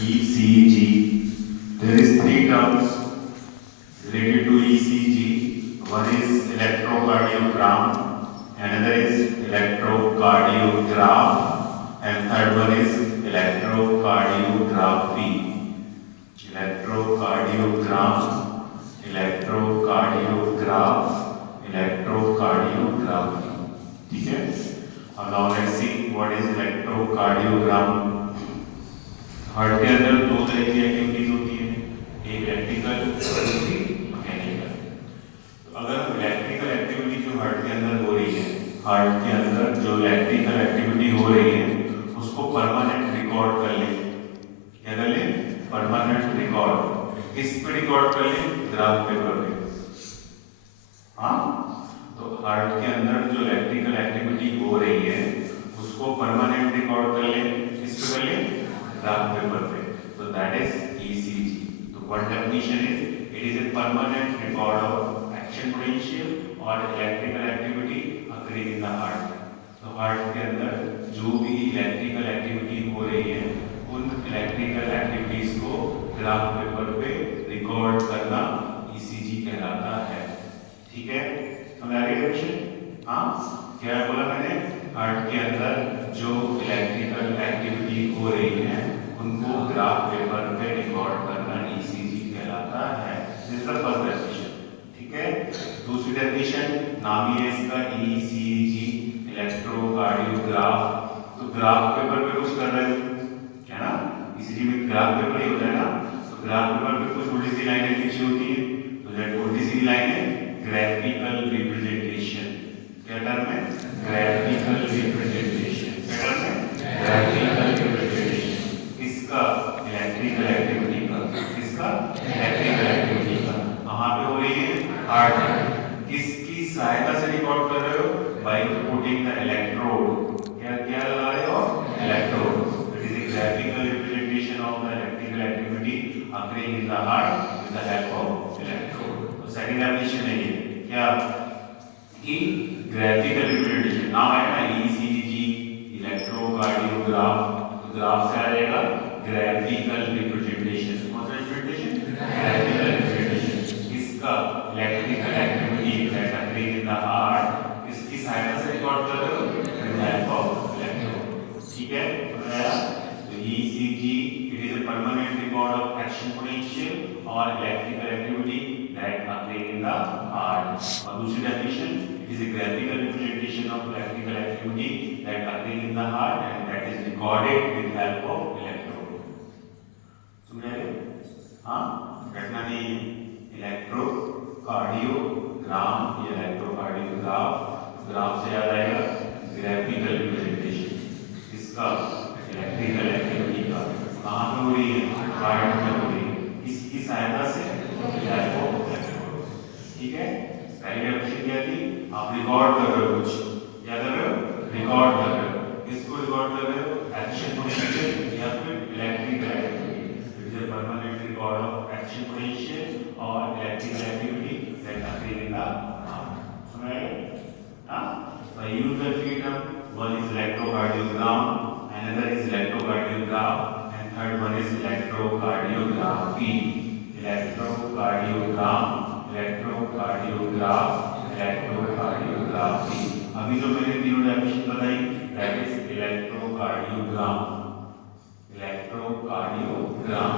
ECG. There is three terms related to ECG. One is electrocardiogram, another is electrocardiograph, and third one is electrocardiography. Electrocardiogram, electrocardiograph, electrocardiography. ठीक है? Now let's see what is electrocardiogram. Heart के अंदर दो तरह की activities होती है, एक इलेक्ट्रिकल और दूसरी मैकेनिकल। तो अगर इलेक्ट्रिकल एक्टिविटी जो हार्ट के अंदर हो रही है, हार्ट के अंदर जो इलेक्ट्रिकल एक्टिविटी हो रही है उसको परमानेंट रिकॉर्ड कर ले। क्या कर ले? Permanent record. किस पे रिकॉर्ड कर ले? ग्राफ पेपर पे। हाँ, तो हार्ट के अंदर जो इलेक्ट्रिकल एक्टिविटी हो रही है उसको परमानेंट रिकॉर्ड कर ले। किस पे कर ले? ग्राफ पेपर पे। तो दैट इज ECG. तो what definition is? It is a permanent record of action potential और electrical activity occurring in the heart. तो हार्ट के अंदर जो भी इलेक्ट्रिकल एक्टिविटी हो रही है उन इलेक्ट्रिकल एक्टिविटीज को ग्राफ पेपर पे रिकॉर्ड करना ECG कहलाता है। ठीक है, समझ आ रही है क्वेश्चन? हाँ, क्या बोला मैंने? हार्ट के अंदर जो इलेक्ट्रिकल एक्टिविटी हो रही है उनको ग्राफ पेपर पे रिकॉर्ड करना ECG कहलाता है। This is the first definition. ठीक है, दूसरी डेफिनेशन नाम ही है इसका ECG, इलेक्ट्रोकार्डियोग्राफ। तो ग्राफ पेपर पे कुछ कर रहे हो क्या ना? ECG में ग्राफ पेपर ही होता है ना। तो ग्राफ पेपर पे कुछ उल्टी सी लाइनें लिखी होती है, तो जो उल्टी सी लाइनें ग्राफिकल रिप्रेजेंटेशन। क्या टर्म है? Graphical representation. क्या टर्म है? Graphical representation. किसका? इलेक्ट्रिकल एक्टिविटी का। किसका? इलेक्ट्रिकल एक्टिविटी का। कहाँ पे हो रही है? हार्ट में। किसकी सहायता से रिकॉर्ड कर रहे हो? By putting the electrode. क्या क्या लगा रहे हो? Electrode. It is A graphical representation of the electrical activity occurring in the heart with the help of electrode. तो सेकंड डेफिनेशन है ये क्या कि ग्राफिकल रिप्रेजेंटेशन। नाम है ना ECG, इलेक्ट्रोकार्डियोग्राफ। तो ग्राफ से आ जाएगा ग्राफिकल रिप्रेजेंटेशन। कौन सा रिप्रेजेंटेशन? Graphical representation. किसका? Electrical activity that occurring in the heart किसकी सहायता से रिकॉर्ड कर रहे हो? with the help of electrode। ठीक है, बताया? तो ECG it is a permanent record of action potential or electrical activity that occurring in the heart. और दूसरी definition, it is a graphical representation of electrical activity that occurring in the heart and that is recorded with help of electrode. समझ आए? हाँ, रटना नहीं है। Electrocardiogram या electrocardiograph. Graph से याद आएगा ग्राफिकल रिप्रेजेंटेशन। इसका इलेक्ट्रिकल एक्टिविटी का। कहाँ पे हो रही है? हार्ट में हो रही है। इसकी सहायता से ठीक है। पहली डेफिनेशन क्या थी? आप रिकॉर्ड कर रहे हो कुछ। क्या कर रहे हो? रिकॉर्ड कर रहे हो। किसको रिकॉर्ड कर रहे हो? एक्शन पोटेंशियल या फिर electrical activity. It is a permanent record of action potential और electrical activity that occurring in the heart. समझ आए? हाँ, so use the three terms. One is electrocardiogram, another is electrocardiograph, and third one is electrocardiography. Electrocardiogram, electrocardiograph, electrocardiography. अभी जो मैंने तीनों definition बताई that is electrocardiogram. Electrocardiogram.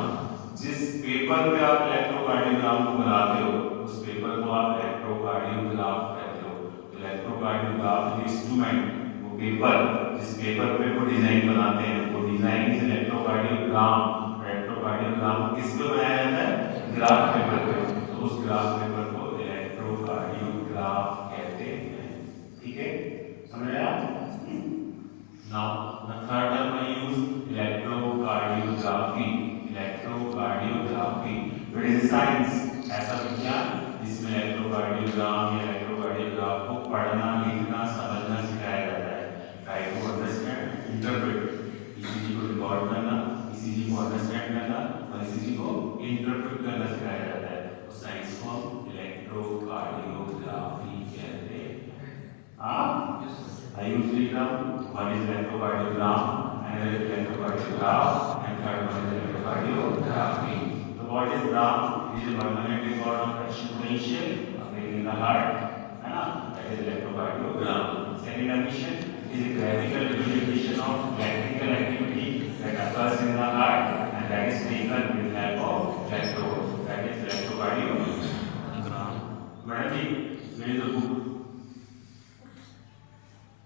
जिस paper पे आप इलेक्ट्रोकार्डियोग्राम को बनाते हो उस पेपर को आप इलेक्ट्रोकार्डियोग्राफ कहते हो। इलेक्ट्रोकार्डियोग्राफ इंस्ट्रूमेंट, वो पेपर जिस पेपर पे वो डिजाइन बनाते हैं, वो डिजाइन इज इलेक्ट्रोकार्डियोग्राम। इलेक्ट्रोकार्डियोग्राम किस पे बनाया जाता है? ग्राफ पेपर पे। तो उस ग्राफ पेपर को इलेक्ट्रोकार्डियोग्राफ कहते हैं। ठीक है, समझ आया? Now the third term I use electrocardiography. Electrocardiography it is science, ऐसा विज्ञान जिसमें इलेक्ट्रोकार्डियोग्राम या इलेक्ट्रोकार्डियोग्राफ को पढ़ना, लिखना, समझना सिखाया जाता है। Try to understand, interpret. ECG को रिकॉर्ड करना, ECG को अंडरस्टैंड करना और ECG को इंटरप्रेट करना सिखाया जाता है। तो साइंस को हम इलेक्ट्रोकार्डियोग्राफी कहते हैं। हाँ, I use three term. One is electrocardiogram, another is electrocardiograph, and third one is electrocardiography. grafting. So what is graph? It is a permanent record of action potential occurring in the heart, है ना? That is electrocardiogram. Second definition is a graphical representation of electrical activity that occurs in the heart, and that is taken with help of electrode. That is electrocardiogram. Madam ji, मेरी तो book,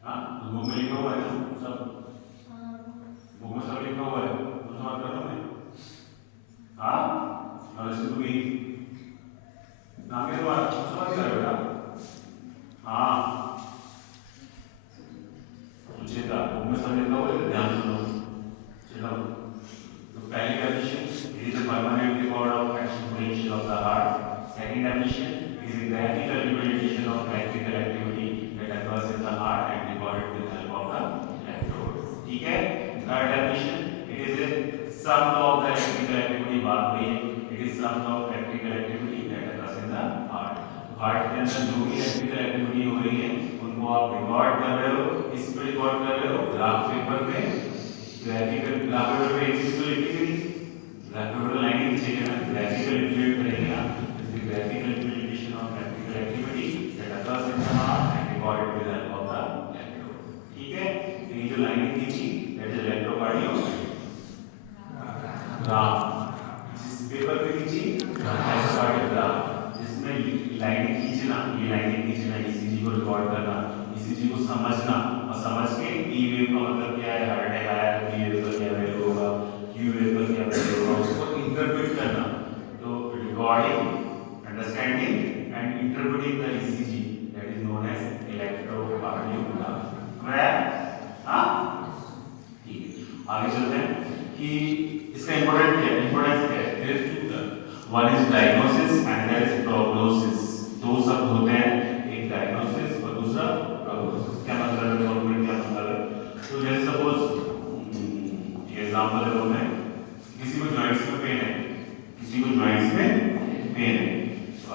हाँ, book में लिखा हुआ है ना सब, book में सब लिखा हुआ है, तो बात कर रहा हूँ मैं, हाँ, नॉलेज टू बी, नाम क्या तुम्हारा, समझ कर रहे हो ना, हाँ, सुचेता, बुक में सब लिखा हुआ है, ध्यान सुनो, चलो, तो पहली definition, it is a permanent record of action potential of the heart. Second definition is a graphical representation of electrical activity that occurs in the heart and recorded with the help of the electrode. ठीक है? Third definition, it is a sum of the electrical activity बात हुई है, it is sum of electrical activity that occurs in the heart. Heart के अंदर जो भी electrical activity हो रही है उनको आप रिकॉर्ड कर रहे हो, इस पे रिकॉर्ड कर रहे हो, ग्राफ पेपर पे, ग्राफिकल ग्राफ पेपर पे एक चीज तो लिखेंगे, ग्राफ पेपर तो लाइन नीचे है ना, ग्राफिकल रिप्रेजेंट करेंगे ना, graphical representation of electrical activity that occurs in the heart and recorded with the help of the electrode. ठीक है? ये जो लाइन खींची that is electrocardiogram. जिस पेपर पे खींची electrocardiogram, जिसमें लाइन खींचना, ये लाइन खींचना, ECG को रिकॉर्ड करना, ECG को समझना और समझ के E वेव का मतलब क्या है, हार्ट है, P वेव का क्या वैल्यू होगा, Q वेव का क्या वैल्यू होगा, उसको इंटरप्रेट करना. तो recording, understanding and interpreting the ECG, that is known as electrocardiogram. समझाया? हाँ? ठीक है. आगे चलते हैं कि इसका इम्पोर्टेंट क्या है? इम्पोर्टेंस क्या है? There is two terms. One is diagnosis and that is prognosis. दो शब्द होते हैं, एक diagnosis और दूसरा prognosis. क्या मतलब है? दोनों क्या मतलब है? तो जैसे सपोज एग्जाम्पल ले लो, मैं किसी को जॉइंट्स में पेन है, किसी को जॉइंट्स में पेन है.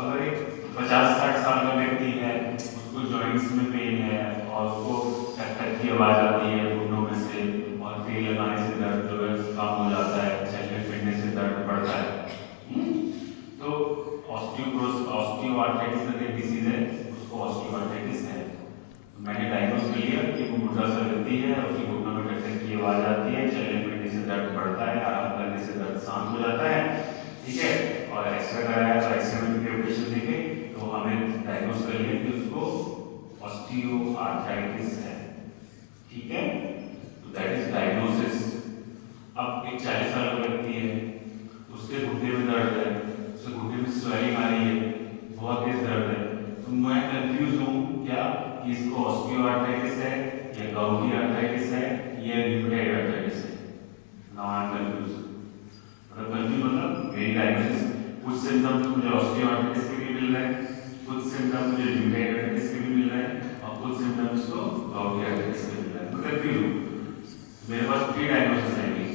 अगर एक 50-60 साल का व्यक्ति है, उसको जॉइंट्स में पेन है और उसको टक की आवाज आती है घुटनों में से और तेल लगाने से दर्द जो है कम हो जाता है, चलने फिरने से दर्द बढ़ता है, तो ऑस्टियोआर्थराइटिस का एक डिसीज है, उसको ऑस्टियोआर्थराइटिस है. मैंने डायग्नोज कर लिया कि वो बुढ़ा सा व्यक्ति है, उसकी घुटनों में टक की आवाज आती है, चलने फिरने से दर्द बढ़ता है, आराम करने से दर्द शांत हो जाता है. ठीक है? और एक्सरे कराया तो एक्सरे में ऑपरेशन देखे तो हमें डायग्नोज कर लिया कि उसको ऑस्टियोआर्थराइटिस है. ठीक है? तो दैट इज डायग्नोसिस. अब एक 40 साल का व्यक्ति है, उसके घुटने में दर्द है, उसके घुटने में स्वेलिंग आ रही है, बहुत तेज दर्द है, तो मैं कंफ्यूज हूँ क्या कि इसको ऑस्टियोआर्थराइटिस है या गाउटी आर्थराइटिस है या रियूमेटॉइड आर्थराइटिस है. Now I am confuse. मतलब मेरी डायग्नोसिस कुछ सिम्टम्स मुझे ऑस्टियोआर्थराइटिस के भी मिल रहे हैं, कुछ सिम्टम्स मुझे रियूमेटॉइड आर्थराइटिस के भी मिल रहे हैं और कुछ सिम्टम्स को गाउटी आर्थराइटिस के मिल रहे हैं. मैं कंफ्यूज हूँ. मेरे पास 3 डायग्नोसिस आएंगे.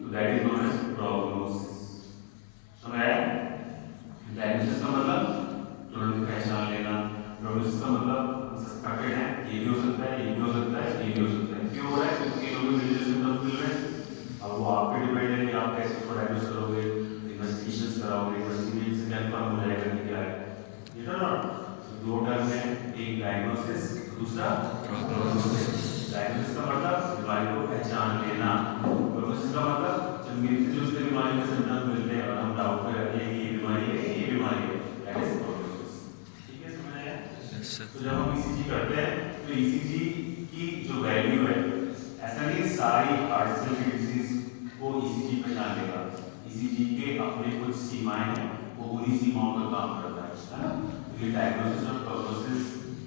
तो that is known as prognosis. समझाया? डायग्नोसिस का मतलब तुरंत पहचान लेना, प्रोग्नोसिस का मतलब सस्पेक्टेड है, ये भी हो सकता है, ये भी हो सकता है, ये भी हो सकता है. क्यों हो रहा है? क्योंकि लोगों को मुझे सिम्टम्स मिल रहे हैं. अब वो आप पे डिपेंड है कि आप कैसे उसको डायग्नोस करोगे, इन्वेस्टिगेशंस कराओगे, इन्वेस्टिगेशन से कंफर्म हो जाएगा कि क्या है. ये ना दो टर्म है, एक डायग्नोसिस, दूसरा प्रोग्नोसिस. डायग्नोसिस का मतलब बीमारी को पहचान लेना, प्रोग्नोसिस का मतलब जब मिलते जुलते बीमारी के सिम्टम्स मिलते हैं और हम डाउट में रहते हैं कि ये बीमारी है, ये बीमारी है, दैट इज प्रोग्नोसिस. ठीक है? समझ आया? तो जब हम ECG करते हैं तो ECG की जो वैल्यू है, ऐसा नहीं सारी हार्ट से डिजीज को ECG पहचान लेगा. ECG के अपने कुछ सीमाएं हैं, वो उन्हीं सीमाओं पर काम करता है ना. ये डायग्नोसिस और प्रोग्नोसिस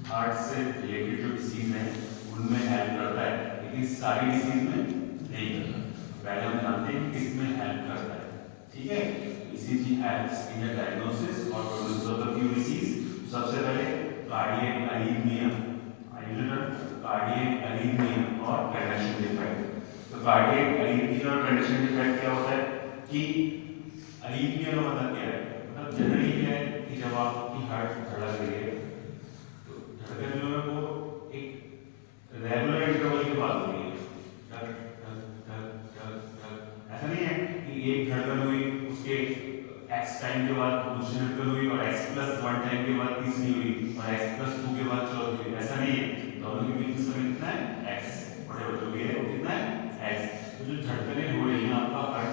हार्ट से रिलेटेड जो डिसीज हैं उनमें हेल्प करता है, लेकिन सारी डिसीज में नहीं करता. पहले हम जानते हैं कि किसमें हेल्प करता है. ठीक है? ECG helps in the diagnosis और prognosis of the few disease. सबसे पहले कार्डियक अरिथमिया, कार्डियक अरिथमिया और कंडक्शन डिफेक्ट. तो कार्डियक अरिथमिया और कंडक्शन डिफेक्ट क्या होता है कि अरिथमिया का मतलब क्या है? मतलब जनरली क्या है कि जब आपकी हार्ट धड़क रही है तो धड़कन जो है वो एक रेगुलर इंटरवल के बाद होती है. ऐसा नहीं है कि एक धड़कन हुई, उसके x टाइम के बाद दूसरी धड़कन हुई और x प्लस 1 टाइम के बाद तीसरी हुई और x प्लस 2 के बाद चौथी हुई, ऐसा नहीं है। दोनों के बीच में समय कितना है x, whatever जो भी है वो कितना है x। तो जो धड़कनें हो रही हैं आपका हार्ट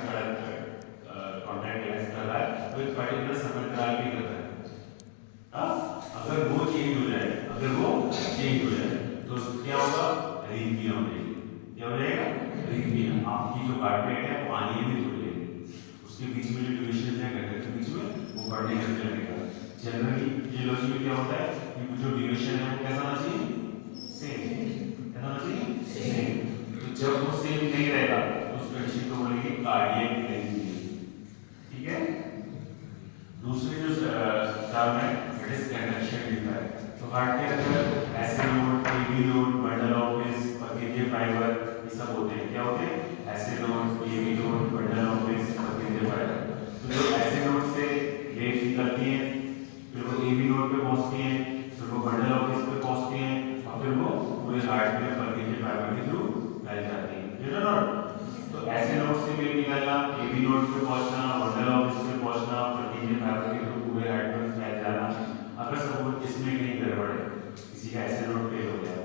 कॉन्ट्रैक्ट रिलैक्स कर रहा है तो एक पर्टिकुलर समय अंतराल पे कर रहा है। अगर वो चेंज हो जाए, अगर वो चेंज हो जाए तो क्या होगा, अरिथमिया हो जाएगी। क्या हो जाएगा, अरिथमिया। आपकी जो हार्ट रेट है वो अनियमित हो जाएगी, उसके बीच में जो ड्यूरेशन है घंटे के बीच में वो बढ़ने लगेगा। जनरली फिजियोलॉजी में क्या होता है कि जो ड्यूरेशन है वो कैसा होना चाहिए, सेम, कैसा होना चाहिए, सेम। तो जब वो सेम नहीं रहेगा तो उस कंडीशन को बोलेंगे कार्डियक अरिथमिया। ठीक है। दूसरी जो टर्म है इट इज कंडक्शन डिफेक्ट। तो हार्ट के अंदर SA node, AV node, bundle of His, Purkinje fibre ये सब होते हैं। क्या होते हैं, SA node, AV node, bundle of His, Purkinje fibre. तो जो ऐसे नोड से वेव्स निकलती हैं, फिर वो एबी नोड पे पहुंचती हैं, फिर वो बंडल ऑफ विस पे पहुंचती हैं और फिर वो पूरे हार्ट में पर्किंजे फाइबर के थ्रू फैल जाती हैं। You know not. तो ऐसे नोड से वेव निकलना, एबी नोड पे पहुंचना, बंडल ऑफ विस पे पहुंचना, पर्किंजे फाइबर के थ्रू पूरे हार्ट में फैल जाना। अगर सपोज इसमें कहीं गड़बड़ है, किसी का ऐसे नोड फेल हो गया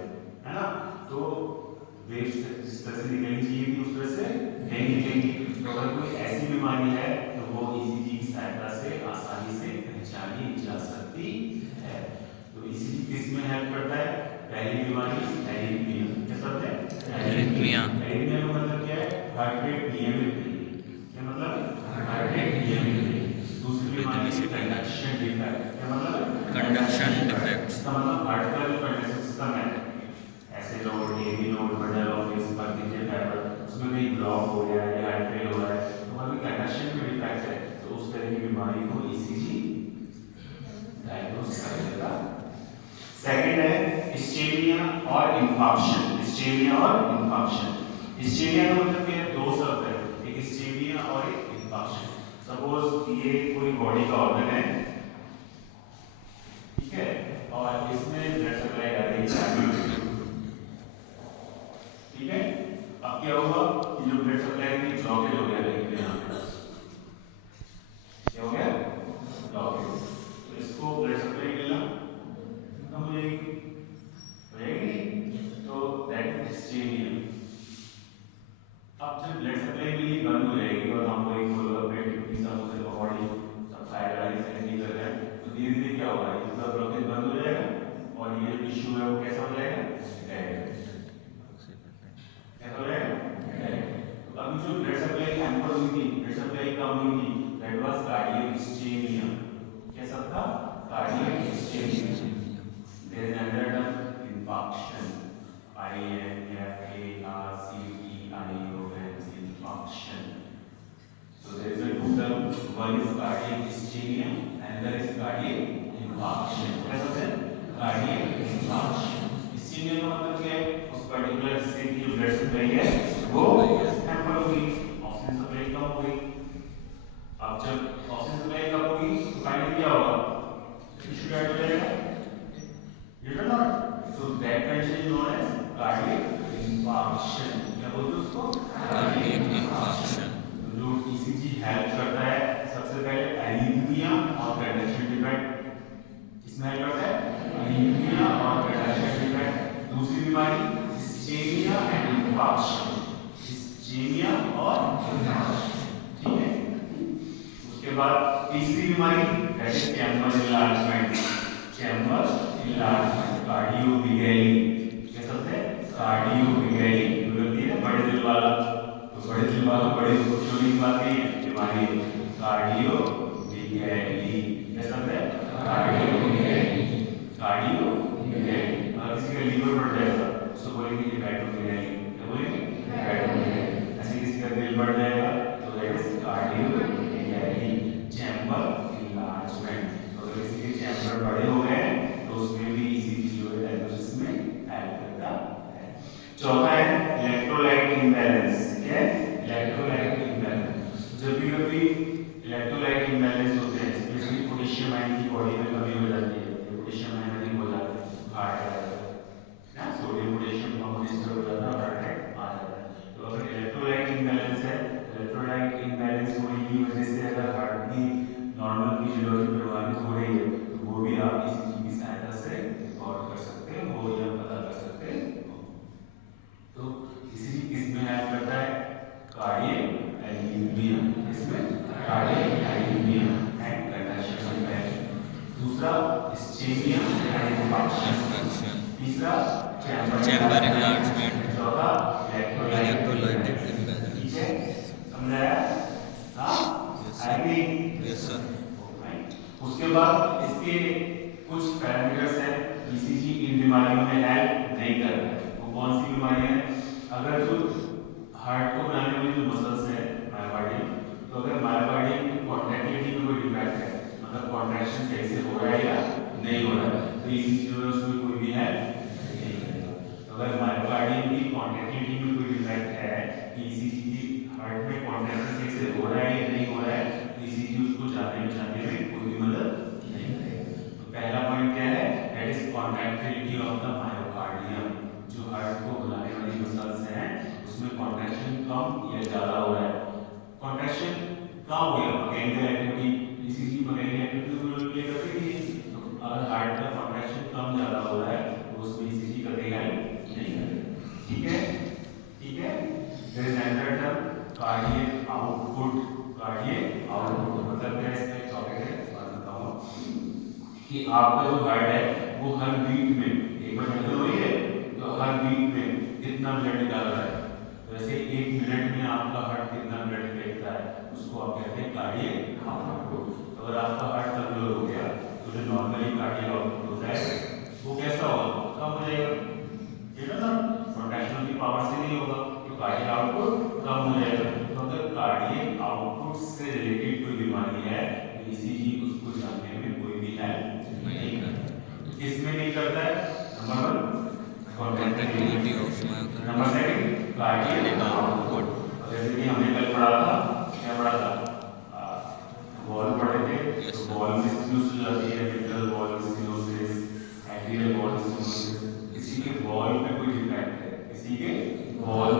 है ना, तो वेव्स जिस तरह से निकलनी चाहिए थी उस तरह से नहीं निकलेंगी। तो अगर कोई ऐसी बीमारी है तो वो ईसीजी की सहायता से आसानी से पहचानी जा सकती है। तो ईसीजी किस में हेल्प करता है, पहली बीमारी एरिथमिया। क्या शब्द है, एरिथमिया। एरिथमिया का मतलब क्या है, हार्ट रेट नियमित नहीं। क्या मतलब, हार्ट रेट नियमित नहीं। दूसरी बीमारी है कंडक्शन डिफेक्ट। क्या मतलब, कंडक्शन डिफेक्ट। इसका मतलब हार्ट का जो कंडक्शन सिस्टम है, SA node, AV node, bundle of His, Purkinje fibre, उसमें कहीं ब्लॉक हो गया है या हार्ट फेल हो रहा है तो अभी कंडक्शन में डिफेक्ट है, तो उस तरह की बीमारी को ईसीजी डायग्नोस कर लेगा। सेकंड है इस्चेमिया और इंफार्क्शन। इस्चेमिया और इंफार्क्शन। इस्चेमिया का मतलब क्या है, दो शब्द है, एक इस्चेमिया और एक इंफार्क्शन। सपोज ये कोई बॉडी का ऑर्गन है, ठीक है, और इसमें ब्लड सप्लाई आ रही है, ठीक है। अब क्या होगा कि जो ब्लड सप्लाई में ब्लॉकेज हो गया है, यहाँ पे क्या हो गया, ब्लॉकेज। तो इसको ब्लड सप्लाई मिलना कम हो जाएगी, हो जाएगी, तो दैट इज इस्चेमिया। अब जब ब्लड सप्लाई मिली बंद हो जाएगी और हम कोई गोलगप्पे, पिज्जा, समोसे, पकौड़ी सब खाए जा रहे हैं, नहीं कर रहे हैं, तो धीरे धीरे क्या होगा, इसका ब्लॉकेज बंद हो जाएगा और ये टिश्यू है वो कैसा हो जाएगा, कैसा हो जाएगा। तो अभी जो ब्लड सप्लाई हैम्पर हुई थी, ब्लड सप्लाई कम हुई थी, दैट वाज कार्डियक इस्चेमिया। कैसा था, cardiac ischaemia. There is another term infarction, infarction. So there is a two terms, one is cardiac ischemia and there is cardiac infarction. क्या होता है, cardiac infarction. ischemia का मतलब क्या है, उस पर्टिकुलर हिस्से की जो ब्लड सप्लाई है वो हैम्पर होगी, ऑक्सीजन सप्लाई कम होगी। अब जब ऑक्सीजन सप्लाई कम होगी तो फाइनली क्या होगा, टिश्यू डेड हो जाएगा, you know not. So that condition is known as cardiac infarction. क्या बोलते हैं उसको, cardiac infarction. जो ईसीजी हेल्प करता है सबसे पहले एरिथमिया और कंडक्शन डिफेक्ट, इसमें हेल्प करता है एरिथमिया और कंडक्शन डिफेक्ट। दूसरी बीमारी इस्चेमिया एंड इंफार्क्शन, इस्चेमिया और इंफार्क्शन, ठीक है। उसके बाद तीसरी बीमारी that is chamber enlargement, chamber enlargement, cardiomegaly. क्या शब्द है, कार्डियोमिगैली, बोलती है बड़े दिल वाला, तो बड़े दिल वाला बड़े चोरी की बात नहीं है, बीमारी कार्डियोमिगैली। क्या शब्द है, कार्डियोमिगैली, कार्डियोमिगैली। अगर किसी का लीवर बढ़ जाएगा उसको बोलेंगे हेपेटोमिगैली, क्या बोलेंगे, हेपेटोमिगैली। ऐसे किसी का दिल बढ़ जाएगा तो दैट इज कार्डियोमिगैली, चैम्बर इनलार्जमेंट। तो अगर किसी के चैम्बर बड़े हो गए तो उसमें भी ईसीजी जो है डायग्नोसिस में हेल्प करता है। चौथा है इलेक्ट्रोलाइट इम्बैलेंस। क्या है, इलेक्ट्रोलाइट इम्बैलेंस। जब भी कभी इलेक्ट्रोलाइट इम्बैलेंस होते हैं, स्पेशली पोटेशियम आयन की बॉडी में कमी हो जाती है, पोटेशियम आयन अधिक हो जाता है, हार्ट अटैक, ना सोडियम पोटेशियम कम डिस्टर्ब हो जाता है, नहीं? Yes sir. उसके बाद इसके कुछ पैरामीटर्स हैं ईसीजी इन बीमारियों में हेल्प नहीं कर रहा है। वो कौन सी बीमारियां हैं? अगर जो हार्ट को बनाने वाली जो मसल्स है मायोकार्डियम, तो अगर मायोकार्डियम की कॉन्ट्रैक्टिलिटी में कोई डिफेक्ट है, मतलब कॉन्ट्रैक्शन सही से हो रहा है या नहीं हो रहा है, तो ईसीजी में उसमें कोई भी है नहीं करेगा। अगर मायोकार्डियम की कॉन्ट्रैक्टिलिटी में कोई डिफेक्ट है, ईसीजी हार्ट में कॉन्ट्रैक्शन सही से हो रहा है या नहीं हो रहा है, तो ईसीजी उसको जानने में कोई भी मदद नहीं करेगा। तो पहला पॉइंट क्या है? That is contractility of the myocardium. जो हार्ट को बनाने वाली मसल्स हैं उसमें कॉन्ट्रैक्शन कम या ज्यादा हो रहा है। कॉन्ट्रैक्शन कम हो गया, mechanical activity, ECG mechanical activity को प्ले करती है, तो अगर हार्ट का कॉन्ट्रैक्शन कम ज्यादा हो रहा है तो उसमें ईसीजी करेगा ही नहीं करेगा। ठीक है, ठीक है। There is another term cardiac output. Cardiac output मतलब क्या है? इसका एक टॉपिक है, बाद में बताऊंगा कि आपका जो हार्ट है वो हर बीट में, एक बार धड़कन हो रही है तो हर बीट में कितना ब्लड निकाल रहा है। वैसे एक मिनट में आपका हार्ट कितना ब्लड फेंकता है उसको आप कहते हैं कार्डियक आउटपुट। अगर आपका हार्ट कमजोर हो गया तो जो नॉर्मली कार्डियक आउटपुट होता है वो कैसा होगा? कम हो जाएगा, ठीक है ना? कॉन्ट्रैक्शन की पावर से नहीं होगा, तो कार्डियक आउटपुट कम हो जाएगा। तो अगर कार्डियक आउटपुट से रिलेटेड कोई बीमारी है तो ईसीजी उसको जानने में कोई भी हेल्प नहीं करता। तो किसमें नहीं करता है? Number 1 contractility of myocardium, number 2 cardiac output. जैसे कि हमने कल पढ़ा था, क्या पढ़ा था? वॉल पढ़े थे, तो वॉल में फ्यूज हो जाती है